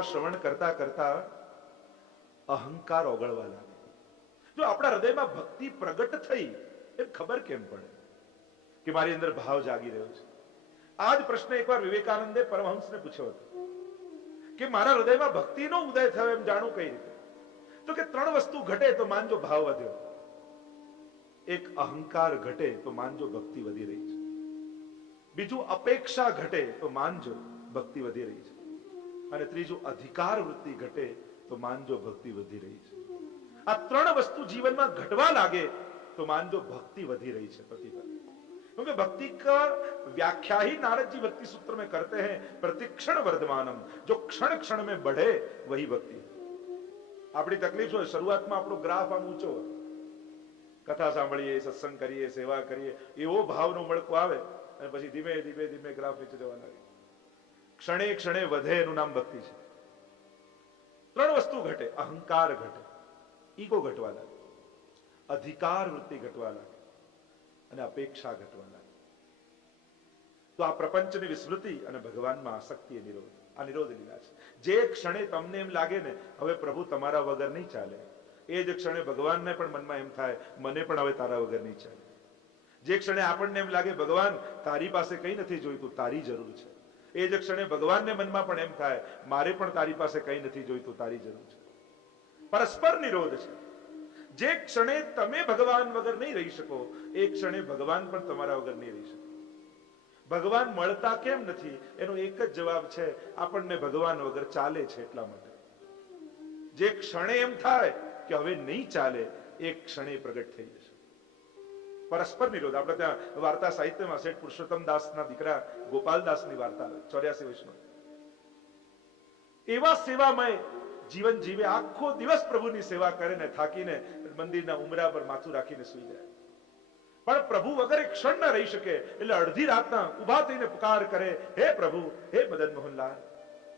કથા શ્રવણ કરતા કરતા અહંકાર ઓગળવા લાગે. જો આપણા હૃદયમાં ભક્તિ પ્રગટ થઈ એમ ખબર કેમ પડે કે મારી અંદર ભાવ જાગી રહ્યો છે? આ જ પ્રશ્ન એકવાર વિવેકાનંદે પરમહંસને પૂછ્યો હતો કે મારા હૃદયમાં ભક્તિનો ઉદય થયો એમ જાણું કઈ રીતે? તો કે 3 વસ્તુ ઘટે તો માનજો ભાવ વધ્યો, એક અહંકાર ઘટે તો માનજો ભક્તિ વધી રહી છે, બીજું અપેક્ષા ઘટે તો માનજો ભક્તિ વધી રહી છે, અને ત્રીજું અધિકાર વૃત્તિ ઘટે તો માનજો ભક્તિ વધી રહી છે. આ 3 વસ્તુ જીવનમાં घटवा लागे तो मानजो भक्ति वधी रही है प्रतिपल. क्योंकि भक्ति का व्याख्या ही नारद जी भक्ति सूत्र में करते हैं प्रतिक्षण वर्धमानम. जो क्षण क्षण में बढ़े वही भक्ति. આપણી તકલીફ હોય શરૂઆતમાં આપણો ગ્રાફ આમ ઊંચો હોય, કથા સાંભળીએ, સત્સંગ કરીએ, સેવા કરીએ, એવો ભાવનો મળકો આવે અને પછી ધીમે ધીમે ધીમે ગ્રાફ નીચે જવા લાગે. ક્ષણે ક્ષણે વધે એનું નામ ભક્તિ છે. 3 વસ્તુ ઘટે, અહંકાર ઘટે, ઈગો ઘટવા લાગે, અધિકાર વૃત્તિ ઘટવા લાગે અને અપેક્ષા ઘટવા લાગે. તો આ પ્રપંચની વિસ્મૃતિ અને ભગવાનમાં આસક્તિ એ નિરોધ. આ નિરોધ લીલા છે. જે ક્ષણે તમને એમ લાગે ને હવે પ્રભુ તમારા વગર નહીં ચાલે, એ જ ક્ષણે ભગવાનને પણ મનમાં એમ થાય મને પણ હવે તારા વગર નહીં ચાલે. જે ક્ષણે આપણને એમ લાગે ભગવાન તારી પાસે કંઈ નથી જોઈતું, તારી જરૂર છે, એ જ ક્ષણે ભગવાનને મનમાં પણ એમ થાય મારે પણ તારી પાસે કંઈ નથી જોઈતું, તારી જરૂર છે. પરસ્પર નિરોધ છે. જે ક્ષણે તમે ભગવાન વગર નહીં રહી શકો એ ક્ષણે ભગવાન પણ તમારા વગર નહીં રહી શકે. ભગવાન મળતા કેમ નથી એનો એક જ જવાબ છે, આપણને ભગવાન વગર ચાલે છે એટલા માટે. જે ક્ષણે એમ થાય કે હવે નહીં ચાલે એ ક્ષણે પ્રગટ થઈ જશે. પરસ્પર નિરોધ. આપણે ત્યાં વાર્તા સાહિત્યમાં શેઠ પુરુષોત્તમ દાસના દીકરા ગોપાલદાસની વાર્તા આવે, 84 વૈષ્ણવ. એવા સેવામય જીવન જીવે, આખો દિવસ પ્રભુની સેવા કરે ને થાકીને મંદિરના ઉમરા પર માથું રાખીને સૂઈ જાય, પણ પ્રભુ વગર એક ક્ષણ ના રહી શકે. એટલે અડધી રાતના ઉભા થઈને પુકાર કરે, હે પ્રભુ, હે મદન મોહનલાલ.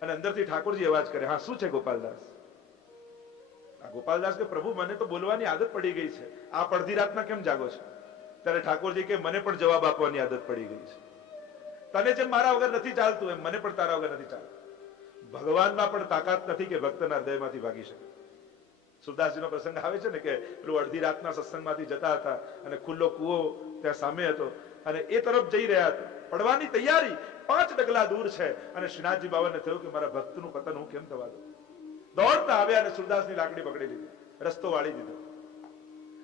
અને અંદરથી ઠાકોરજી અવાજ કરે, હા શું છે ગોપાલદાસ? આ ગોપાલદાસ કે પ્રભુ મને તો બોલવાની આદત પડી ગઈ છે, આપ અડધી રાતના કેમ જાગો છો? ત્યારે ઠાકોરજી કે મને પણ જવાબ આપવાની આદત પડી ગઈ છે. તને જેમ મારા વગર નથી ચાલતું એમ મને પણ તારા વગર નથી ચાલતું. ભગવાનમાં પણ તાકાત નથી કે ભક્તના હૃદયમાંથી ભાગી શકે. સુરદાસજીનો પ્રસંગ આવે છે ને કે પેલું અડધી રાતના સત્સંગમાંથી જતા હતા અને ખુલ્લો કૂવો ત્યાં સામે હતો અને એ તરફ જઈ રહ્યા હતા, પડવાની તૈયારી 5 ડગલા દૂર છે અને શ્રીનાથજી બાબાને થયું કે મારા ભક્તનું પતન હું કેમ થવા દઉં. દોડતા આવ્યા અને સુરદાસની લાકડી પકડી લીધી, રસ્તો વાળી દીધો.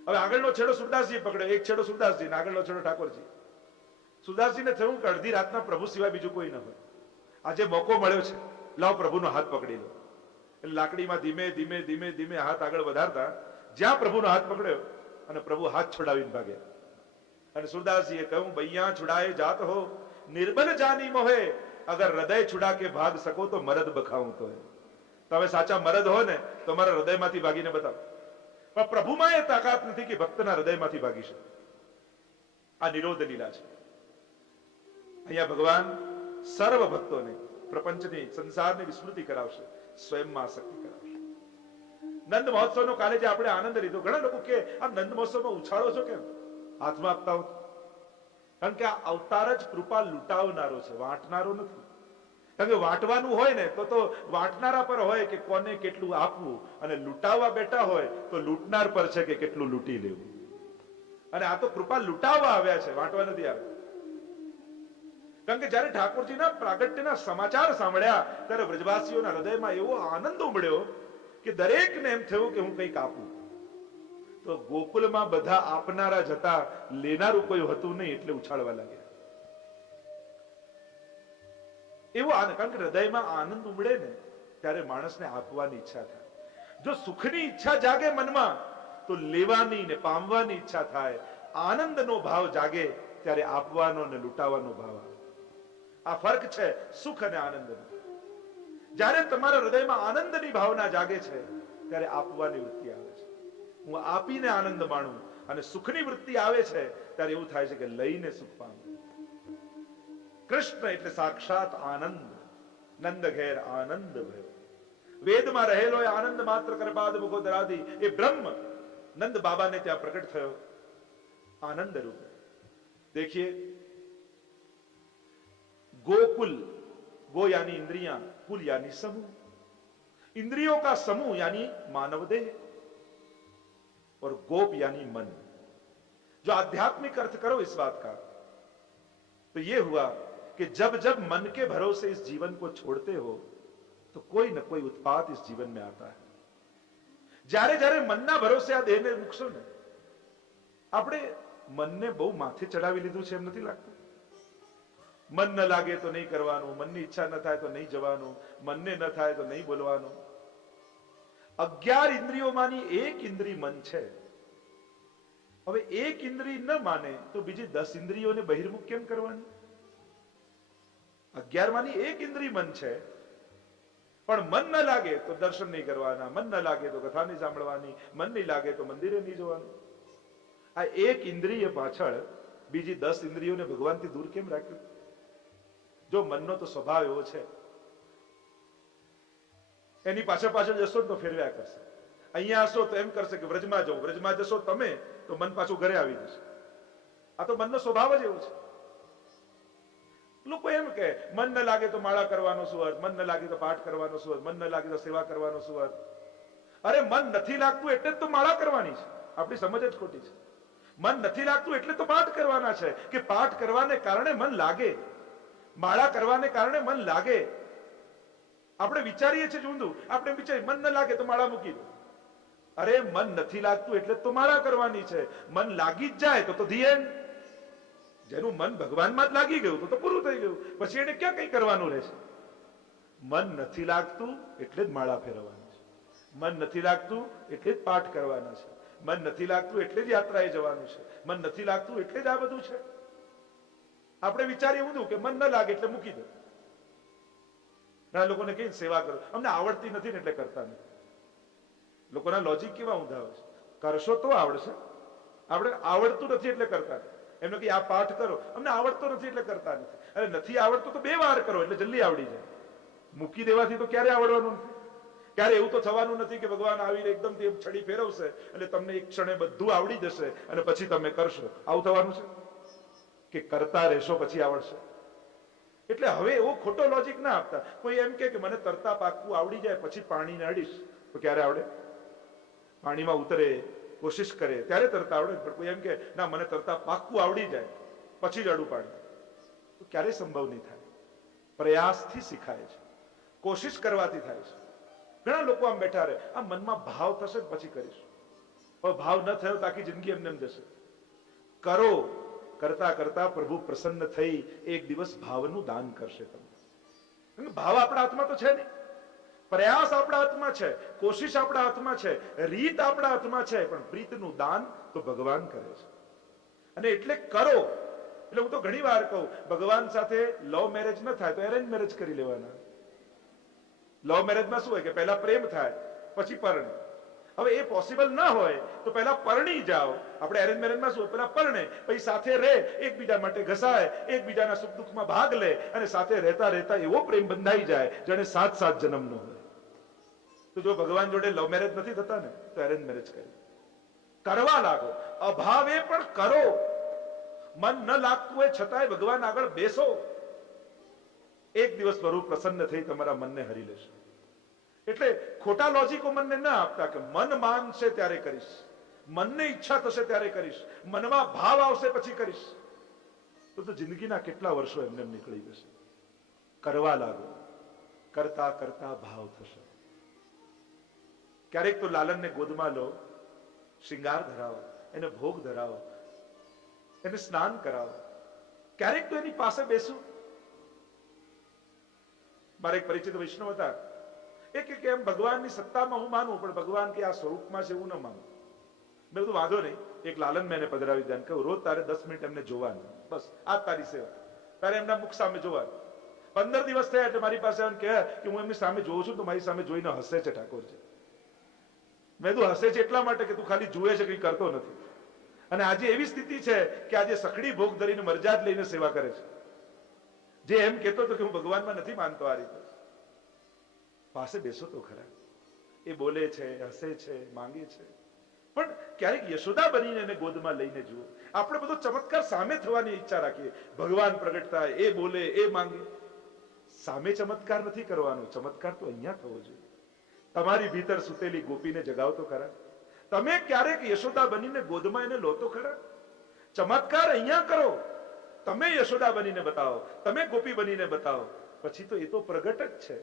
હવે આગળનો છેડો સુરદાસજી પકડ્યો, એક છેડો સુરદાસજી, આગળનો છેડો ઠાકોરજી. સુરદાસજીને થયું કે અડધી રાતના પ્રભુ સિવાય બીજું કોઈ ન હોય, આજે મોકો મળ્યો છે, લાવ પ્રભુનો હાથ પકડી લો. એટલે લાકડીમાં ધીમે ધીમે ધીમે ધીમે હાથ આગળ વધારતા જ્યાં પ્રભુનો હાથ પકડ્યો અને પ્રભુ હાથ છોડાવીને ભાગ્યા. અને સુરદાસજીએ કહ્યું, બૈયા છુડાએ જાત હો નિર્બલ જાની મોહે, અગર હૃદય છુડા કે ભાગ સકો તો મરદ બખાઉં તો. તમે સાચા મરદ હો ને તો મારા હૃદયમાંથી ભાગીને બતાવો. પણ પ્રભુમાં એ તાકાત નથી કે ભક્તના હૃદયમાંથી ભાગી શકે. આ નિરોધ લીલા છે. અહીંયા ભગવાન સર્વ ભક્તોને પ્રપંચની સંસારની વિસ્મૃતિ કરાવશે, સ્વયંમાં આસક્તિ કરાવશે. નંદ મહોત્સવનો કાલે જે આપણે આનંદ લીધો, ઘણા લોકો કે આ નંદ મહોત્સવમાં ઉછાળો છો કેમ? હાથમાં આપતા હો. કારણ કે આ અવતાર જ કૃપા લૂંટાવનારો છે, વાંટનારો નથી. કારણ કે વાંટવાનું હોય ને તો વાંટનારા પર હોય કે કોને કેટલું આપવું, અને લૂંટાવવા બેઠા હોય તો લૂંટનાર પર છે કે કેટલું લૂંટી લેવું. અને આ તો કૃપા લૂંટાવવા આવ્યા છે, વાંટવા નથી આવ્યા. કારણ કે જયારે ઠાકોરજીના પ્રાગટ્યના સમાચાર સાંભળ્યા ત્યારે વ્રજવાસીઓના હૃદયમાં એવો આનંદ ઉમડ્યો કે દરેકને એમ થયું કે હું કંઈક આપું. તો ગોકુલમાં બધા આપનારા જતા, લેનારું કોઈ હતું નહીં એટલે ઉછાળવા લાગ્યા. એવો આનંદ, કારણ કે હૃદયમાં આનંદ ઉમડે ને ત્યારે માણસને આપવાની ઈચ્છા થાય. જો સુખની ઈચ્છા જાગે મનમાં તો લેવાની ને પામવાની ઈચ્છા થાય. આનંદનો ભાવ જાગે ત્યારે આપવાનો ને લૂંટાવાનો ભાવ આવે. આ ફરક છે સુખ અને આનંદનો. જ્યારે તમારા હૃદયમાં આનંદની ભાવના જાગે છે ત્યારે આપવાની વૃત્તિ આવે છે. હું આપીને આનંદ માણું. અને સુખની વૃત્તિ આવે છે ત્યારે એવું થાય છે કે લઈને સુખ પામું. કૃષ્ણ એટલે સાક્ષાત આનંદ. નંદ ઘેર આનંદ ભયો. વેદમાં રહેલો એ આનંદ માત્ર કરપાદ મુખોદરાદી એ બ્રહ્મ નંદ બાબાને ત્યાં પ્રગટ થયો આનંદ રૂપે. देखिए गोकुल, गो यानी इंद्रियां, कुल यानी समूह. इंद्रियों का समूह यानी मानव देह और गोप यानी मन। जो आध्यात्मिक अर्थ करो इस बात का तो यह हुआ कि जब जब मन के भरोसे इस जीवन को छोड़ते हो तो कोई न कोई उत्पात इस जीवन में आता है। જ્યારે જ્યારે મનના ભરોસે આ દેહને મૂકશો ને, આપણે મનને બહુ માથે ચડાવી લીધું છે એમ નથી લાગતું? મન ન લાગે તો નહીં કરવાનું, મનની ઈચ્છા ન થાય તો નહીં જવાનું, મનને ન થાય તો નહીં બોલવાનું. 11 ઇન્દ્રિયોમાંની એક ઇન્દ્રિય મન છે. હવે એક ઇન્દ્રિય ન માને તો બીજી 10 ઇન્દ્રિયોને બહિર્મુખ કેમ કરવાની? 11 માંની એક ઇન્દ્રિય મન છે, પણ મન ન લાગે તો દર્શન નહીં કરવાના, મન ન લાગે તો કથા નહીં સાંભળવાની, મન નહીં લાગે તો મંદિરે નહીં જવાનું. આ એક ઇન્દ્રિય પાછળ બીજી 10 ઇન્દ્રિયોને ભગવાનથી દૂર કેમ રાખ્યું? જો મનનો તો સ્વભાવ એવો છે, એની પાછળ પાછળ જશો તો ફેરવ્યા કરશે. અહીંયા હશો તો એમ કરશે કે વ્રજમાં જાઓ, વ્રજમાં જશો તમે તો મન પાછું ઘરે આવી જશે. આ તો મનનો સ્વભાવ જ એવો છે. લોકો એમ કે મન ન લાગે તો માળા કરવાનો શું અર્થ, મન ન લાગે તો પાઠ કરવાનો શું અર્થ, મન ન લાગે તો સેવા કરવાનો શું અર્થ? અરે મન નથી લાગતું એટલે જ તો માળા કરવાની છે. આપણી સમજ જ ખોટી છે. મન નથી લાગતું એટલે તો પાઠ કરવાના છે કે પાઠ કરવાને કારણે મન લાગે, માળા કરવાને કારણે મન લાગે. આપણે વિચારીએ છીએ ઊંધું. આપણે વિચારીએ મન ન લાગે તો માળા મૂકી દો. અરે મન નથી લાગતું એટલે તો માળા કરવાની છે. મન લાગી જ જાય તો ધી એન્ડ. જેનું મન ભગવાનમાં જ લાગી ગયું તો પૂરું થઈ ગયું. પછી એને ક્યાં કઈ કરવાનું રહેશે? મન નથી લાગતું એટલે જ માળા ફેરવવાની છે, મન નથી લાગતું એટલે જ પાઠ કરવાના છે, મન નથી લાગતું એટલે જ યાત્રાએ જવાનું છે, મન નથી લાગતું એટલે જ આ બધું છે. આપણે વિચારીએ ઊંધું કે મન ન લાગે એટલે મૂકી દો. ઘણા લોકોને કઈ સેવા કરો, અમને આવડતી નથી ને એટલે કરતા નથી. લોકોના લોજિક કેવા ઊંધા હોય છે. કરશો તો આવડશે, આપણે આવડતું નથી એટલે કરતા નથી. એમને કે આ પાઠ કરો, અમને આવડતો નથી એટલે કરતા નથી. અરે નથી આવડતું તો 2 વાર કરો એટલે જલ્દી આવડી જાય. મૂકી દેવાથી તો ક્યારે આવડવાનું નથી. ક્યારે એવું તો થવાનું નથી કે ભગવાન આવીને એકદમ છડી ફેરવશે એટલે તમને એક ક્ષણે બધું આવડી જશે અને પછી તમે કરશો. આવું થવાનું છે કે કરતા રહેશો પછી આવડશે? એટલે હવે એવો ખોટો લોજિક ના આપતા. કોઈ એમ કે મને તરતા પાકવું આવડી જાય પછી પાણીને અડીશ તો ક્યારે આવડે? પાણીમાં ઉતરે, કોશિશ કરે ત્યારે તરતા આવડે. પણ કોઈ એમ કે ના મને તરતા પાકવું આવડી જાય પછી જ અડું પાણી, તો ક્યારે સંભવ નહીં થાય. પ્રયાસથી શીખાય છે, કોશિશ કરવાથી થાય છે. ઘણા લોકો આમ બેઠા રહે, આ મનમાં ભાવ થશે પછી કરીશ. હવે ભાવ ન થયો તો આખી જિંદગી એમને એમ જશે. કરો, કરતા કરતા પ્રભુ પ્રસન્ન થઈ એક દિવસ ભાવનું દાન કરશે તમને. ભાવ આપણા હાથમાં તો છે નહીં, પ્રયાસ આપણા હાથમાં છે, કોશિશ આપણા હાથમાં છે, રીત આપણા હાથમાં છે, પણ પ્રીતનું દાન તો ભગવાન કરે છે. અને એટલે કરો. એટલે હું તો ઘણી વાર કહું, ભગવાન સાથે લવ મેરેજ ન થાય તો એરેન્જ મેરેજ કરી લેવાના. લવ મેરેજમાં શું હોય કે પહેલા પ્રેમ થાય પછી પરણે. હવે એ પોસિબલ ન હોય તો પહેલા પરણી જાઓ. આપણે એરેન્જ મેરેજમાં શું હોય, પહેલા પરણે પછી સાથે રહે, એકબીજા માટે ઘસાય, એકબીજાના સુખ દુઃખમાં ભાગ લે અને સાથે રહેતા રહેતા એવો પ્રેમ બંધાઈ જાય જેને 7 જન્મનો હોય. તો જો ભગવાન જોડે લવ મેરેજ નથી થતા ને તો એરેન્જ મેરેજ કરી કરવા લાગો. અભાવે પણ કરો. મન ન લાગતું હોય છતાંય ભગવાન આગળ બેસો. એક દિવસ સ્વરૂપ પ્રસન્ન થઈ તમારા મનને હરી લેશે. એટલે ખોટા લોજિકો મનને ન આપતા કે મન માનશે ત્યારે કરીશ, મનને ઈચ્છા થશે ત્યારે કરીશ, મનમાં ભાવ આવશે પછી કરીશ. તો જિંદગીના કેટલા વર્ષો એમને નીકળી જશે. કરવા લાગો. કરતા કરતા ભાવ થશે. ક્યારેક તો લાલનને ગોદમાં લો, શિંગાર ધરાવો, એને ભોગ ધરાવો, એને સ્નાન કરાવો. ક્યારેક તો એની પાસે બેસો. મારા એક પરિચિત વૈષ્ણવ હતા, એ કે એમ ભગવાનની સત્તામાં હું માનું પણ ભગવાન કે આ સ્વરૂપમાં છે એવું ન માનું. મેં બધું વાંધો નહીં, એક લાલન મેં એને પધરાવી ધ્યાન કહ્યું રોજ તારે 10 મિનિટ એમને જોવાનું, બસ આ તારી સેવા, તારે એમના મુખ સામે જોવાનું. 15 દિવસ થયા એટલે મારી પાસે કહે કે હું એમની સામે જોઉં છું તો મારી સામે જોઈને હસે છે ઠાકોરજી. મેં તો હસે છે એટલા માટે કે તું ખાલી જુએ છે કઈ કરતો નથી. અને આજે એવી સ્થિતિ છે કે આજે સખડી ભોગ ધરીને મરજાદ લઈને સેવા કરે છે. જે એમ કહેતો હતો કે હું ભગવાનમાં નથી માનતો આ રીતે. પાસે બેસો તો ખરા. એ બોલે છે, હસે છે, માંગે છે, પણ ક્યારેક યશોદા બનીને એને ગોદમાં લઈને જુઓ. આપણે બધો ચમત્કાર સામે થવાની ઈચ્છા રાખીએ. ભગવાન પ્રગટ થાય, એ બોલે, એ માંગે. સામે ચમત્કાર નથી કરવાનો, ચમત્કાર તો અહીંયા થવો જોઈએ. તમારી ભીતર સુતેલી ગોપીને જગાવો તો ખરા. તમે ક્યારેક યશોદા બનીને ગોદમાં એને લો તો ખરા. ચમત્કાર અહીંયા કરો. તમે યશોદા બનીને બતાવો, તમે ગોપી બનીને બતાવો, પછી તો એ તો પ્રગટ જ છે.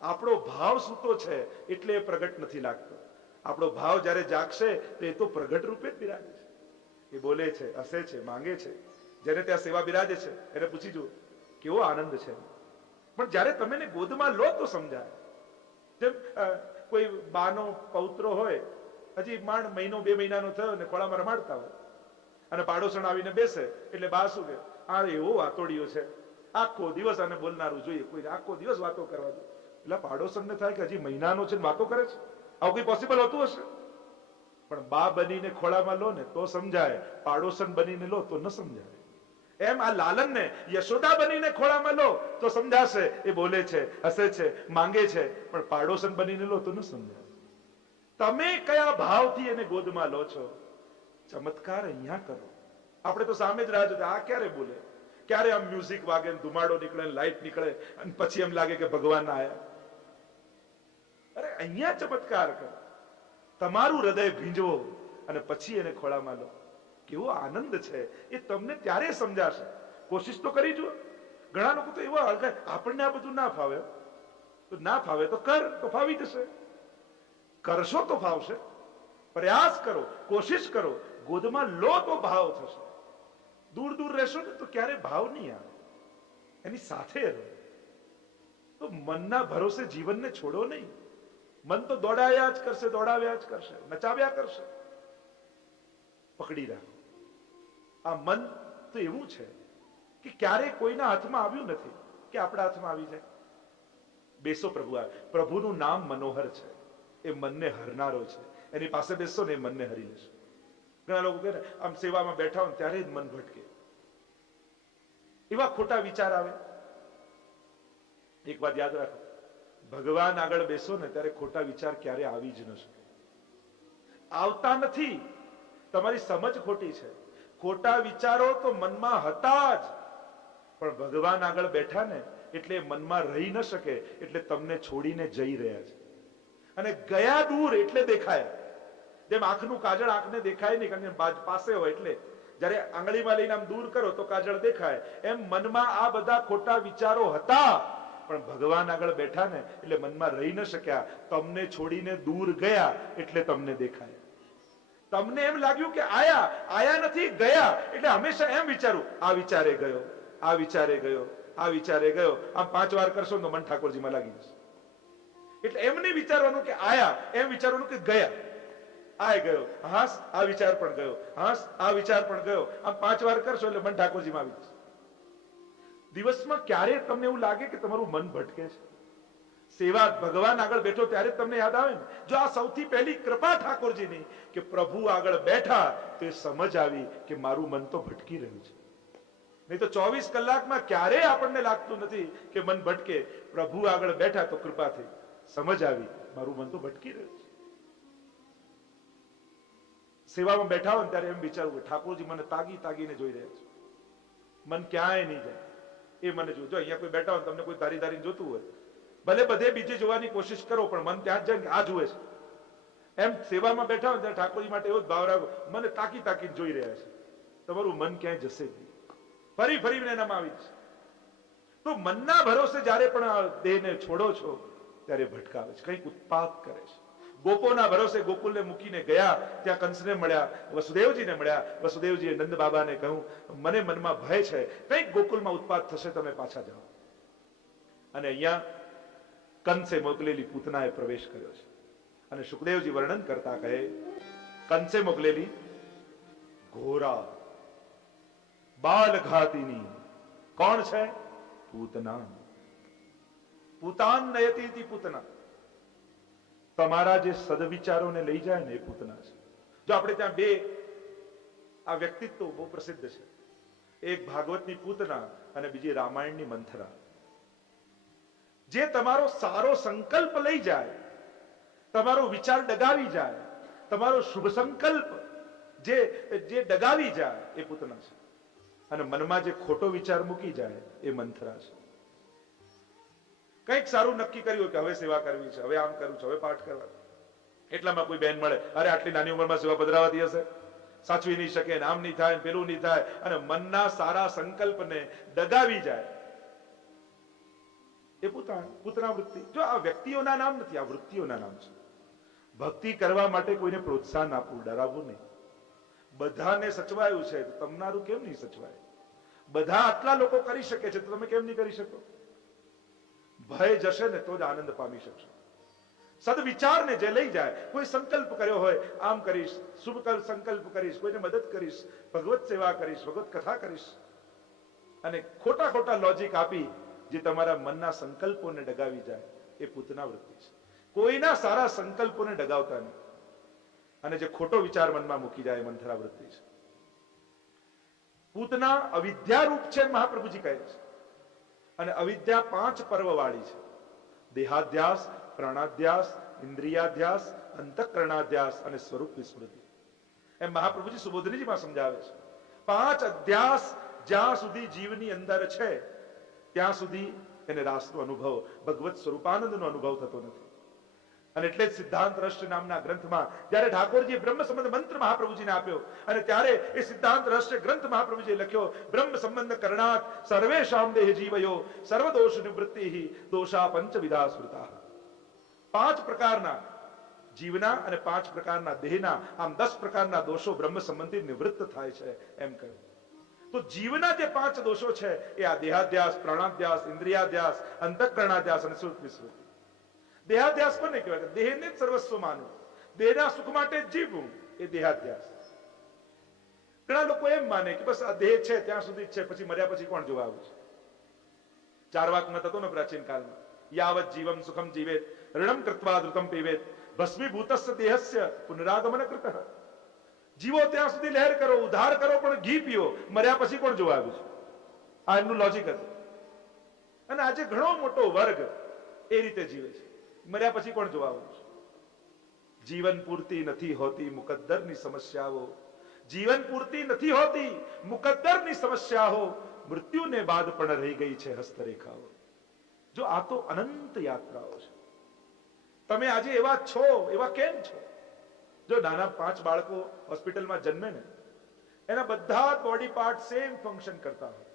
આપણો ભાવ સૂતો છે એટલે એ પ્રગટ નથી લાગતો. આપણો ભાવ જ્યારે જાગશે તો એ તો પ્રગટ રૂપે જ બિરાજે છે. એ બોલે છે, હસે છે, માંગે છે. જેને ત્યાં સેવા બિરાજે છે એને પૂછી જુઓ કેવો આનંદ છે. પણ જ્યારે તમે એને ગોદમાં લો તો સમજાય. જેમ કોઈ બાનો પૌત્રો હોય, હજી માંડ મહિનો 2 મહિનાનો થયો ને ખોળામાં રમાડતા હોય અને પાડોશણ આવીને બેસે એટલે બા શું કે, આ એવો વાતોડિયો છે, આખો દિવસ આને બોલનારું જોઈએ, કોઈ આખો દિવસ વાતો કરવા જોઈએ. એટલે પાડોશણને થાય કે હજી મહિનાનો છે ને વાતો કરે છે, આવું કઈ પોસિબલ હોતું હશે? પણ બા બનીને ખોળામાં લો ને તો સમજાય, પાડોશણ બનીને લો તો ન સમજાય. એમ આ લાલનને યશોદા બનીને ખોળામાં લો તો સમજાશે. એ બોલે છે, હસે છે, માંગે છે, પણ પાડોશણ બનીને લો તો ન સમજાય. તમે કયા ભાવથી એને ગોદમાં લો છો? ચમત્કાર અહીંયા કરો. આપણે તો સામે જ રાહ જોતા, આ ક્યારે બોલે, ક્યારે આમ મ્યુઝિક વાગે, ધુમાડો નીકળે, લાઈટ નીકળે અને પછી એમ લાગે કે ભગવાન આયા. અરે અહીંયા ચમત્કાર કરો. તમારું હૃદય ભીંજવો અને પછી એને ખોળામાં લો. કેવો આનંદ છે એ તમને ત્યારે સમજાશે. કોશિશ તો કરી જુઓ. ઘણા લોકો તો એવા આપણને આ બધું ના ફાવે, તો ના ફાવે તો કર, તો ફાવી જશે. કરશો તો ફાવશે. પ્રયાસ કરો, કોશિશ કરો, ગોદમાં લો તો ભાવ થશે. દૂર દૂર રહેશો ને તો ક્યારે ભાવ નહીં આવે. એની સાથે રહો. તો મનના ભરોસે જીવનને છોડો નહીં. મન તો દોડાવ્યા જ કરશે, દોડાવ્યા જ કરશે, નચાવ્યા કરશે. પકડી રાખો. આ મન તો એવું છે કે ક્યારેય કોઈના હાથમાં આવ્યું નથી કે આપણા હાથમાં આવી જાય. બેસો પ્રભુ આવે. પ્રભુનું નામ મનોહર છે, એ મનને હરનારો છે. એની પાસે બેસો ને એ મનને હરી લેશે. ઘણા લોકો કહે આમ સેવામાં બેઠા હોય ત્યારે જ મન ભટકે, એવા ખોટા વિચાર આવે. એક વાત યાદ રાખો, ભગવાન આગળ બેસો ને ત્યારે ખોટા વિચાર ક્યારે આવી જ ન શકે. આવતા નથી. તમારી સમજ ખોટી છે. ખોટા વિચારો તો મનમાં હતા જ, પણ ભગવાન આગળ બેઠા ને એટલે મનમાં રહી ન શકે, એટલે તમને છોડીને જઈ રહ્યા છે. અને ગયા દૂર એટલે દેખાય. જેમ આંખનું કાજળ આંખને દેખાય નહીં, કારણ કે પાસે હોય એટલે જયારે આંગળીમાં લઈને આમ દૂર કરો તો કાજળ દેખાય. એમ મનમાં આ બધા ખોટા વિચારો હતા, પણ ભગવાન આગળ બેઠા ને એટલે મનમાં રહી ન શક્યા. તમને છોડીને દૂર ગયા એટલે તમને દેખાય. તમને એમ લાગ્યું કે આયા નથી, ગયા. એટલે હંમેશા એમ વિચારું, આ વિચારે ગયો, આ વિચારે ગયો, આ વિચારે ગયો. આમ 5 વાર કરશો તો મન ઠાકોરજીમાં લાગી જશે. એટલે એમ નહીં વિચારવાનું કે આયા, એમ વિચારવાનું કે ગયા. આ ગયો, હાસ, આ વિચાર પણ ગયો, હાસ, આ વિચાર પણ ગયો. આમ 5 વાર કરશો એટલે મન ઠાકોરજીમાં આવી જશે. દિવસમાં ક્યારે તમને એવું લાગે કે તમારું મન ભટકે છે? સેવા ભગવાન આગળ બેઠો ત્યારે તમને યાદ આવે ને, જો આ સૌથી પહેલી કૃપા ઠાકોરજીની કે પ્રભુ આગળ બેઠા તો એ સમજ આવી કે મારું મન તો ભટકી રહ્યું છે. નહીં તો 24 કલાકમાં ક્યારેય આપણને લાગતું નથી કે મન ભટકે. પ્રભુ આગળ બેઠા તો કૃપા થઈ, સમજ આવી મારું મન તો ભટકી રહ્યું છે. સેવામાં બેઠા હોય ત્યારે એમ વિચારવું કે ઠાકોરજી મને તાગી તાગીને જોઈ રહ્યા છે, મન ક્યાંય નહીં જાય. એ મને જો અહીંયા કોઈ બેઠા હોય, તમને કોઈ ધારી ધારીને જોતું હોય, ભલે બધે બીજે જોવાની કોશિશ કરો, પણ મન ત્યાં જ જાય કે આ જુએ છે. એમ સેવામાં બેઠા હોય ત્યારે ઠાકોરજી માટે એવો જ ભાવ રાખો, મને તાકી તાકીને જોઈ રહ્યા છે. તમારું મન ક્યાંય જશે જ નહીં, ફરી ફરીને એનામાં આવી જશે. તો મનના ભરોસે જયારે પણ દેહને છોડો છો ત્યારે ભટકાવે છે, કંઈક ઉત્પાત કરે છે. ગોપોના ભરોસે ગોકુલને મૂકીને ગયા, ત્યાં કંસને મળ્યા, વસુદેવજીને મળ્યા. વસુદેવજીએ નંદ બાબાને કહ્યું, મને મનમાં ભય છે, કંઈક ગોકુલમાં ઉત્પાત થશે, તમે પાછા જાઓ. અને અહીંયા કંસે મોકલેલી પૂતનાએ પ્રવેશ કર્યો છે. અને સુખદેવજી વર્ણન કરતા કહે, કંસે મોકલેલી ઘોરા બાલઘાતિની કોણ છે? પૂતના. પૂતાન નયતી પૂતના. તમારા જે સદવિચારોને લઈ જાય ને એ પૂતના છે. જો આપણે ત્યાં બે આ વ્યક્તિત્વ બહુ પ્રસિદ્ધ છે, એક ભાગવતની પૂતના અને બીજી રામાયણની મંથરા. જે તમારો સારો સંકલ્પ લઈ જાય, તમારો વિચાર ડગાવી જાય, તમારો શુભ સંકલ્પ જે ડગાવી જાય એ પૂતના છે. અને મનમાં જે ખોટો વિચાર મૂકી જાય એ મંથરા છે. કંઈક સારું નક્કી કર્યું કે હવે સેવા કરવી છે, હવે આમ કરવું છે, હવે પાઠ કરવા, એટલામાં કોઈ બેન મળે, અરે આટલી નાની ઉંમરમાં સેવા પધરાવાતી હશે, સાચવી નહીં શકે, આમ નહીં થાય, પેલું નહીં થાય, અને મનના સારા સંકલ્પને દગાવી જાય, એ પૂતના વૃત્તિ. જો આ વ્યક્તિઓના નામ નથી, આ વૃત્તિઓના નામ છે. ભક્તિ કરવા માટે કોઈને પ્રોત્સાહન આપવું, ડરાવવું નહીં. બધાને સચવાયું છે તો તમારું કેમ નહીં સચવાય? બધા આટલા લોકો કરી શકે છે તો તમે કેમ નહીં કરી શકો? ભય જશે ને તો જ આનંદ પામી શકશો. સદવિચારને જે લઈ જાય, કોઈ સંકલ્પ કર્યો હોય આમ કરીશ, શુભ સંકલ્પ કરીશ, કોઈને મદદ કરીશ, ભગવત સેવા કરીશ, ભગવત કથા કરીશ, અને ખોટા ખોટા લોજિક આપી જે તમારા મનના સંકલ્પોને ડગાવી જાય, એ પૂતના વૃત્તિ છે. કોઈના સારા સંકલ્પોને ડગાવતા નહીં, અને જે ખોટો વિચાર મનમાં મૂકી જાય, મંથરા વૃત્તિ છે. પૂતના અવિદ્યા રૂપ છે, મહાપ્રભુજી કહે છે. અને અવિદ્યા 5 પર્વ વાળી છે: દેહાધ્યાસ, પ્રાણાધ્યાસ, ઇન્દ્રિયાધ્યાસ, અંતઃકરણાધ્યાસ અને સ્વરૂપ વિસ્મૃતિ. એમ મહાપ્રભુજી સુબોધનીજીમાં સમજાવે છે. 5 અધ્યાસ જ્યાં સુધી જીવની અંદર છે ત્યાં સુધી એને રાસનો અનુભવ, ભગવત સ્વરૂપાનંદનો અનુભવ થતો નથી. અને એટલે જ સિદ્ધાંત રહસ્ય નામના ગ્રંથમાં જ્યારે ઠાકોરજીએ બ્રહ્મ સંબંધ મંત્ર મહાપ્રભુજીને આપ્યો, અને ત્યારે એ સિદ્ધાંત રહસ્ય ગ્રંથ મહાપ્રભુજીએ લખ્યો, બ્રહ્મ સંબંધ કરણાત સર્વેષામ દેહ જીવયો સર્વદોષ નિવૃત્તિ દોષા પંચવિધા સ્મૃતા. 5 પ્રકારના જીવના અને 5 પ્રકારના દેહના, આમ 10 પ્રકારના દોષો બ્રહ્મ સંબંધી નિવૃત્ત થાય છે એમ કહ્યું. તો જીવના જે 5 દોષો છે એ આ દેહાધ્યાસ, પ્રાણાધ્યાસ, ઇન્દ્રિયાધ્યાસ, અંતઃકરણાધ્યાસ અને સ્વરૂપ વિસ્મૃતિ. દેહાધ્યાસ કોને કહેવાય? દેહને જ સર્વસ્વ માનવું, દેહના સુખ માટે જ જીવવું, એ દેહાધ્યાસ. ઘણા લોકો એમ માને કે બસ આ દેહ છે ત્યાં સુધી જ છે, પછી મર્યા પછી કોણ જોવા આવ્યું છે? ચાર્વાકમત હતો ને પ્રાચીન કાળમાં, યાવત જીવમ સુખમ જીવેત ઋણમ કૃત્વા ધૃતમ પીવેત ભસ્મીભૂતસ્ય દેહસ્ય પુનરાગમન કૃતઃ. જીવો ત્યાં સુધી લહેર કરો, ઉદ્ધાર કરો, પણ ઘી પીઓ, મર્યા પછી કોણ જોવા આવ્યું છે? આ એમનું લોજિક હતું. અને આજે ઘણો મોટો વર્ગ એ રીતે જીવે છે, મર્યા પછી કોણ જોવા આવ્યું છે? જીવન પૂર્તિ નથી હોતી મુકદ્દરની સમસ્યાઓ, જીવન પૂર્તિ નથી હોતી મુકદ્દરની સમસ્યાઓ, મૃત્યુને બાદ પણ રહી ગઈ છે હસ્તરેખાઓ. જો આ તો અનંત યાત્રાઓ છે. તમે આજે એવા છો, એવા કેમ છો? જો નાના 5 બાળકો હોસ્પિટલમાં જન્મે ને, એના બધા બોડી પાર્ટ સેમ ફંક્શન કરતા હોય.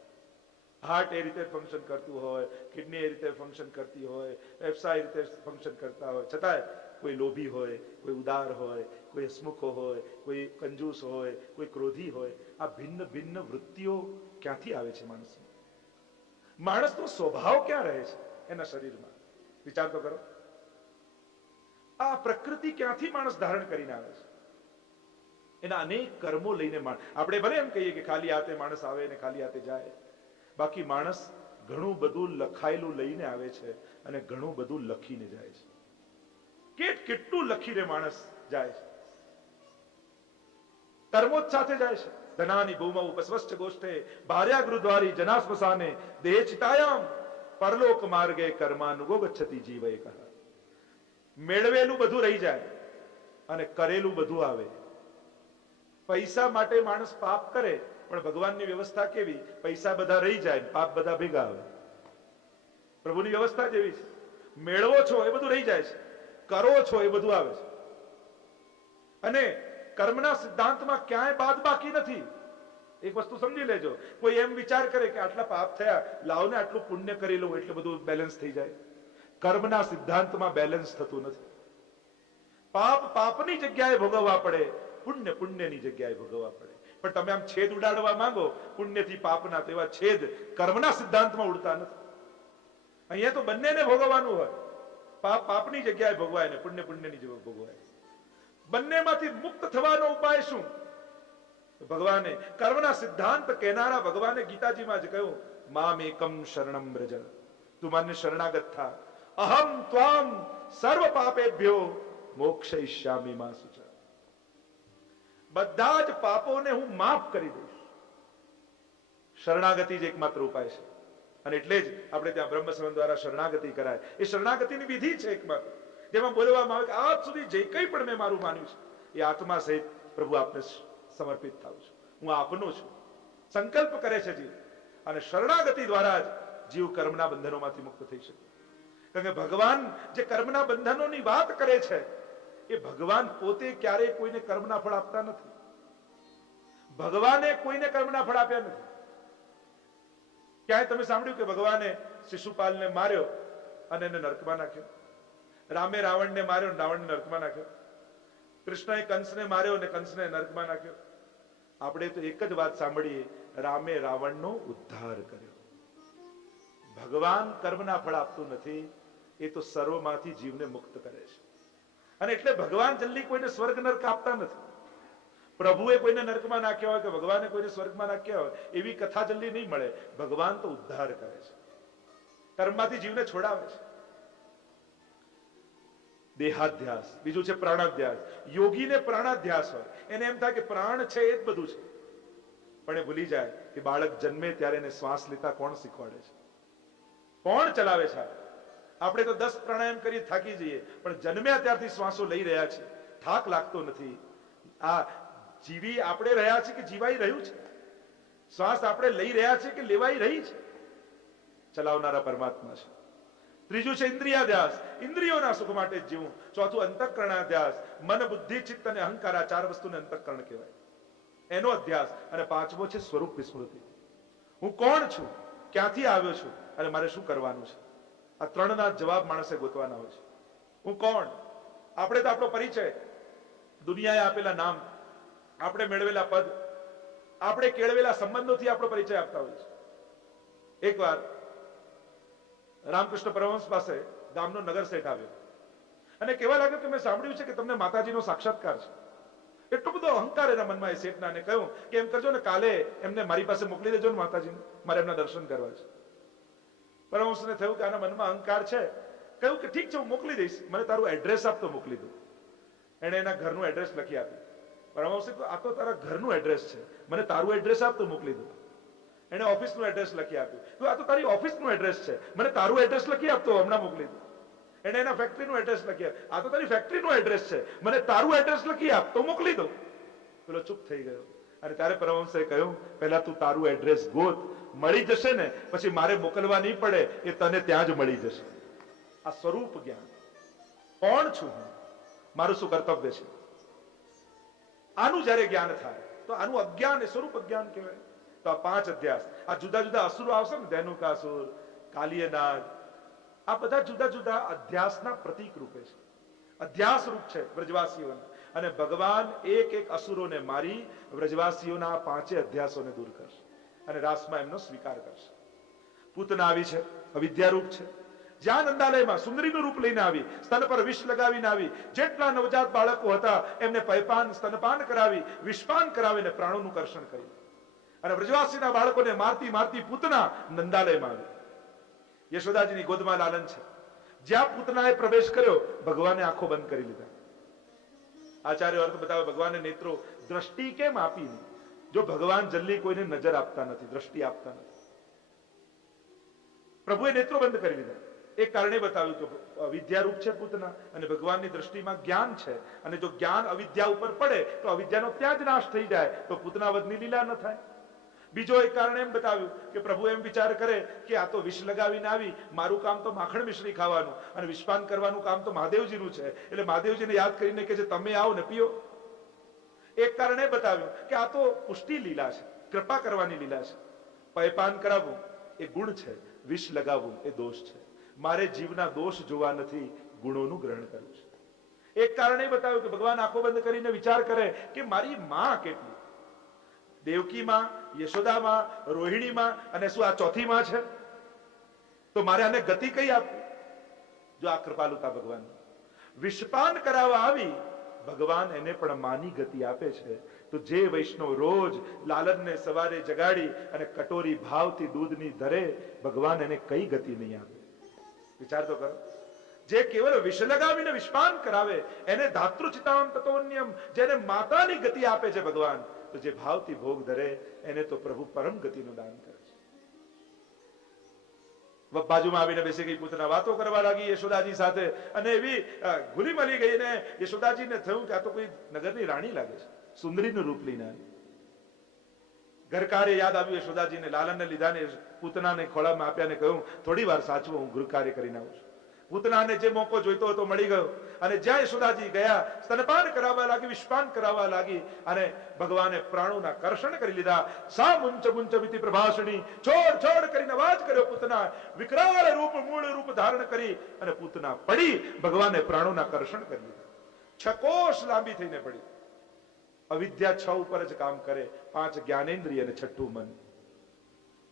હાર્ટ એ રીતે ફંક્શન કરતું હોય, કિડની એ રીતે ફંક્શન કરતી હોય, ફેફસા એ રીતે ફંક્શન કરતા હોય, છતાંય કોઈ લોભી હોય, કોઈ ઉદાર હોય, કોઈ હસમુખો હોય, કોઈ કંજૂસ હોય, કોઈ ક્રોધી હોય. આ ભિન્ન ભિન્ન વૃત્તિઓ ક્યાંથી આવે છે માણસમાં? માણસનો સ્વભાવ ક્યાં રહે છે એના શરીરમાં? વિચાર તો કરો. આ પ્રકૃતિ ક્યાંથી માણસ ધારણ કરીને આવે છે? એના અનેક કર્મો લઈને આપણે ભલે એમ કહીએ કે ખાલી હાથે માણસ આવે ને ખાલી હાથે જાય, બાકી માણસ ઘણું બધું લખાયેલું લઈને આવે છે અને ઘણું બધું લખીને જાય છે. કેટલું લખીને માણસ જાય છે? કર્મો જ સાથે જાય છે. ધનાની ભૂમૌ ઉપસ્વશ્ચ ગોષ્ઠે ભાર્યા ગૃદ્વારી જનાસ્મસાને દેહ ચિતાયામ પરલોક માર્ગે કર્માનુગો ગચ્છતિ જીવ એકઃ. મેળવેલું બધું રહી જાય અને કરેલું બધું આવે. પૈસા માટે માણસ પાપ કરે, પણ ભગવાનની વ્યવસ્થા કેવી? પૈસા બધા રહી જાય, પાપ બધા ભેગા આવે. પ્રભુની વ્યવસ્થા જેવી છે. મેળવો છો એ બધું રહી જાય છે, કરો છો એ બધું આવે છે. અને કર્મના સિદ્ધાંતમાં ક્યાંય બાદ બાકી નથી. એક વસ્તુ સમજી લેજો. કોઈ એમ વિચાર કરે કે આટલા પાપ થયા, લાવ ને આટલું પુણ્ય કરી લઉં એટલે બધું બેલેન્સ થઈ જાય. કર્મના સિદ્ધાંતમાં બેલેન્સ થતું નથી. પાપ પાપની જગ્યાએ ભોગવવા પડે, પુણ્ય પુણ્યની જગ્યાએ ભોગવવા પડે. પણ તમે આમ છેદ ઉડાડવા માંગો પુણ્યથી પાપના, તો એવા છેદ કર્મના સિદ્ધાંતમાં ઉડતા નથી. અહીંયા તો બંનેને ભોગવવાનું હોય. પાપ પાપની જગ્યાએ ભોગવાય ને પુણ્ય પુણ્યની જગ્યાએ ભોગવાય. બંનેમાંથી મુક્ત થવાનો ઉપાય શું? ભગવાને કર્મના સિદ્ધાંત કહેનારા ભગવાને ગીતાજીમાં જ કહ્યું, મામ એકમ શરણમ વ્રજ, તું મને શરણાગત થા, અહમ ત્વામ સર્વ પાપેભ્યો મોક્ષયિષ્યામિ મા શુચિ. બધા જ પાપોને હું માફ કરી દઈશ. શરણાગતિ જ એકમાત્ર ઉપાય છે. અને એટલે જ આપણે ત્યાં બ્રહ્મ સંબંધ દ્વારા શરણાગતિ કરાય. એ શરણાગતિની વિધિ છે એકમાત્ર, જેમાં બોલવામાં આવે કે આજ સુધી જે કંઈ પણ મેં મારું માન્યું છે એ આત્મા સહિત પ્રભુ આપને સમર્પિત થાઉં છું, હું આપનો છું. સંકલ્પ કરે છે જીવ, અને શરણાગતિ દ્વારા જ જીવ કર્મના બંધનોમાંથી મુક્ત થઈ શકે. કારણ કે ભગવાન જે કર્મના બંધનોની વાત કરે છે એ ભગવાન પોતે ક્યારેય કોઈને કર્મના ફળ આપતા નથી. ભગવાને કોઈને કર્મના ફળ આપ્યા નથી. ક્યાંય તમે સાંભળ્યું કે ભગવાને શિશુપાલને માર્યો અને એને નરકમાં નાખ્યો? રામે રાવણને માર્યો અને રાવણને નરકમાં નાખ્યો? કૃષ્ણએ કંસને માર્યો અને કંસને નરકમાં નાખ્યો? આપણે તો એક જ વાત સાંભળીએ, રામે રાવણનો ઉદ્ધાર કર્યો. ભગવાન કર્મના ફળ આપતું નથી, એ તો સર્વમાંથી જીવને મુક્ત કરે છે. અને એટલે ભગવાન જલ્દી કોઈને સ્વર્ગ નરક આપતા નથી. પ્રભુએ કોઈને નરકમાં નાખ્યા હોય કે ભગવાને કોઈને સ્વર્ગમાં નાખ્યા હોય એવી કથા જલ્દી નહીં મળે. ભગવાન તો ઉદ્ધાર કરે છે, કર્મમાંથી જીવને છોડાવે છે. દેહાધ્યાસ, બીજું છે પ્રાણાધ્યાસ. યોગીને પ્રાણાધ્યાસ હોય, એને એમ થાય કે પ્રાણ છે એ જ બધું છે, પણ એ ભૂલી જાય કે બાળક જન્મે ત્યારે એને શ્વાસ લેતા કોણ શીખવાડે છે, કોણ ચલાવે છે. આપણે તો 10 પ્રાણાયામ કરી થાકી જઈએ, પણ જન્મ્યા ત્યારથી શ્વાસો લઈ રહ્યા છે, થાક લાગતો નથી. આ જીવી આપણે રહ્યા છે કે જીવાઈ રહ્યું છે? શ્વાસ આપણે લઈ રહ્યા છે કે લેવાઈ રહી છે? ચલાવનારા પરમાત્મા છે. ત્રીજું છે ઇન્દ્રિયાધ્યાસ, ઇન્દ્રિયોના સુખ માટે જીવવું. ચોથું અંતઃકરણાધ્યાસ, મન બુદ્ધિ ચિત્ત અને અહંકાર, આ 4 વસ્તુને અંતઃકરણ કહેવાય, એનો અધ્યાસ. અને પાંચમો છે સ્વરૂપ વિસ્મૃતિ. હું કોણ છું, ક્યાંથી આવ્યો છું અને મારે શું કરવાનું છે? આ 3ના જવાબ માણસે ગોતવાના હોય છે. હું કોણ? આપણે તો આપણો પરિચય, દુનિયાએ આપેલા નામ, આપણે મેળવેલા પદ, આપણે કેળવેલા સંબંધોથી આપણો પરિચય આપતા હોય છે. એકવાર રામકૃષ્ણ પરમહંસ પાસે ગામનો નગર શેઠ આવ્યો અને કહેવા લાગ્યો કે મેં સાંભળ્યું છે કે તમને માતાજીનો સાક્ષાત્કાર છે. એટલો બધો અહંકાર એના મનમાં એ શેઠના, ને કહ્યું કે એમ કરજો ને, કાલે એમને મારી પાસે મોકલી દેજો ને માતાજીને, મારે એમના દર્શન કરવા છે. પરમહંસને થયું કે આના મનમાં અહંકાર છે. કહ્યું કે ઠીક છે, હું મોકલી દઈશ, મને તારું એડ્રેસ આપ તો મોકલી દઉં. એણે એના ઘરનું એડ્રેસ લખી આપ્યું. પરમહંસે કહ્યું આ તો તારા ઘરનું એડ્રેસ છે, મને તારું એડ્રેસ આપ તો મોકલી દઉં. એણે ઓફિસનું એડ્રેસ લખી આપ્યું. તો આ તો તારી ઓફિસનું એડ્રેસ છે, મને તારું એડ્રેસ લખી આપતો હમણાં મોકલી દઉં. એણે એના ફેક્ટરીનું એડ્રેસ લખી આપ્યું. આ તો તારી ફેક્ટરીનું એડ્રેસ છે, મને તારું એડ્રેસ લખી આપ તો મોકલી દઉં. પેલો ચૂપ થઈ ગયો. અને ત્યારે પરમહંસે કહ્યું, પહેલા તું તારું એડ્રેસ ગોત, મળી જશે ને પછી મારે મોકલવા નહીં પડે, એ તને ત્યાં જ મળી જશે. આ સ્વરૂપ જ્ઞાન. કોણ છું હું, મારું શું કર્તવ્ય છે, આનું જયારે જ્ઞાન થાય તો આનું અજ્ઞાન એ સ્વરૂપ અજ્ઞાન કહેવાય. તો આ 5 અધ્યાસ, આ જુદા જુદા અસુરો આવશે ને, ધેનુકાસુર, કાલિયનાગ, આ બધા જુદા જુદા અધ્યાસના પ્રતીક રૂપે છે, અધ્યાસ રૂપ છે વ્રજવાસીઓના. અને ભગવાન એક એક અસુરોને મારી વ્રજવાસીઓના આ 5 અધ્યાસોને દૂર કરશે અને રાસમાં એમનો સ્વીકાર કરશે. પૂતના આવી છે, અવિદ્યારૂપ છે. જ્યાં નંદાલયમાં સુંદરીનું રૂપ લઈને આવી, સ્તન પર વિષ લગાવીને આવી, જેટલા નવજાત બાળકો હતા એમને પયપાન સ્તનપાન કરાવી, વિષપાન કરાવીને પ્રાણોનું કર્ષણ કર્યું. અને વ્રજવાસીના બાળકોને મારતી મારતી પૂતના નંદાલયમાં આવી. યશોદાજીની ગોદમાં લાલન છે. જ્યાં પૂતનાએ પ્રવેશ કર્યો, ભગવાને આંખો બંધ કરી લીધા. આચાર્ય અર્થ બતાવે, ભગવાને નેત્રો દ્રષ્ટિ કેમ આપી? જો ભગવાન જલ્દી કોઈને નજર આપતા નથી, દ્રષ્ટિ આપતા નથી, પ્રભુએ નેત્રો બંધ કરી દીધા. એક કારણે બતાવ્યું કે અવિદ્યારૂપ છે પૂતના, અને ભગવાનની દ્રષ્ટિમાં જ્ઞાન છે, અને જો જ્ઞાન અવિદ્યા ઉપર પડે તો અવિદ્યાનો ત્યાં જ નાશ થઈ જાય, તો પૂતના વધની લીલા ન થાય. બીજો એક કારણ એમ બતાવ્યું કે પ્રભુ એમ વિચાર કરે કે આ તો વિષ લગાવીને આવી, મારું કામ તો માખણ મિશ્રી ખાવાનું અને વિષપાન કરવાનું કામ તો મહાદેવજીનું છે, એટલે મહાદેવજીને યાદ કરીને કે તમે આવો ને પીઓ. એક કારણ એ બતાવ્યું કે આ તો પુષ્ટિ લીલા છે, કૃપા કરવાની લીલા છે. પયપાન કરાવવું એ ગુણ છે, વિષ લગાવવું એ દોષ છે. મારે જીવના દોષ જોવા નથી, ગુણોનું ગ્રહણ કરવું છે. એક કારણ એ બતાવ્યું કે ભગવાન આંખો બંધ કરીને વિચાર કરે કે મારી માં કેટલી, દેવકી માં, યશોદા માં, રોહિણી માં, અને શું આ ચોથી માં છે, તો મારે આને ગતિ કઈ આપવી? જો આ કૃપાલુતા ભગવાન. વિષપાન કરાવવા આવી, ભગવાન એને પણ માની ગતિ આપે છે. તો જે વૈષ્ણવ રોજ લાલનને સવારે જગાડી અને કટોરી ભાવથી દૂધની ધરે, ભગવાન એને કઈ ગતિ નહીં આપે? વિચાર તો કરો. જે કેવલ વિષ લગાવીને વિષપાન કરાવે, એને ધાતૃચિતામ તતોન્યમ, જેને માતાની ગતિ આપે છે ભગવાન, તો જે ભાવથી ભોગ ધરે એને તો પ્રભુ પરમ ગતિનું દાન કરે છે. બાજુમાં આવીને બેસી ગઈ પૂતના, વાતો કરવા લાગી યશોદાજી સાથે, અને એવી ઘુલી મળી ગઈ ને યશોદાજીને થયું કે આ તો કોઈ નગરની રાણી લાગે છે, સુંદરીનું રૂપ લઈને આવી. ઘરકાર્ય યાદ આવ્યું યશોદાજીને, લાલનને લીધા ને પૂતનાને ખોળામાં આપ્યા ને કહ્યું થોડી વાર સાચવો, હું ગૃહ કાર્ય કરીને આવું છું. પૂતનાને જે મોકો જોઈતો હતો મળી ગયો અને જ્યાં યશોદાજી ગયા સ્તનપાન કરાવવા લાગી, વિષપાન કરાવવા લાગી અને ભગવાને પ્રાણોના કર્ષણ કરી લીધા. સા મુંચ મુંચ મિતિ પ્રભાષણી, છોડ છોડ કરીને અવાજ કર્યો. પૂતના વિકરાળ રૂપ મૂળ રૂપ ધારણ કરી અને પૂતના પડી ભગવાને પ્રાણોના કર્ષણ કરી લીધા. 6 કોષ લાંબી થઈને પડી. અવિદ્યા 6 ઉપર જ કામ કરે, 5 જ્ઞાનેન્દ્રિય અને 6ઠું મન.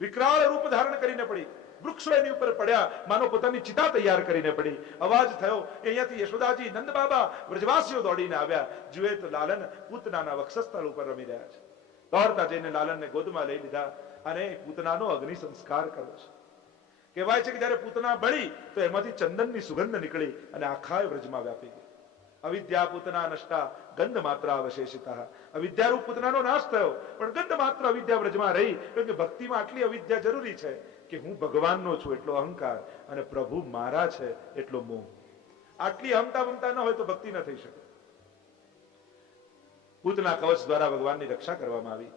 વિકરાળ રૂપ ધારણ કરીને પડી. વૃક્ષો એની ઉપર પડ્યા, માનો પોતાની ચિતા તૈયાર કરીને પડી. અવાજ થયો, અહીંયાથી યશોદાજી નંદ બાબા વ્રજવાસીઓ દોડીને આવ્યા. જુએ તો લાલન પૂતનાના વક્ષસ્થળ ઉપર રમી રહ્યા છે. દોડતા જઈને લાલનને ગોદમાં લઈ લીધા અને પૂતનાનો અગ્નિ સંસ્કાર કર્યો છે. કહેવાય છે કે જયારે પૂતના બળી તો એમાંથી ચંદનની સુગંધ નીકળી અને આખા વ્રજમાં વ્યાપી ગઈ. અવિદ્યા પૂતના નષ્ટા ગંધ માત્ર અવશેષિતા. અવિદ્યારૂપ પૂતનાનો નાશ થયો, પણ ગંધ માત્ર અવિદ્યા વ્રજમાં રહી. કારણ કે ભક્તિમાં આટલી અવિદ્યા જરૂરી છે કે હું ભગવાનનો છું એટલો અહંકાર અને પ્રભુ મારા છે એટલો મોહ. આટલી અહમતા મમતા ન હોય તો ભક્તિ ન થઈ શકે. પૂતના કવચ દ્વારા ભગવાનની રક્ષા કરવામાં આવી.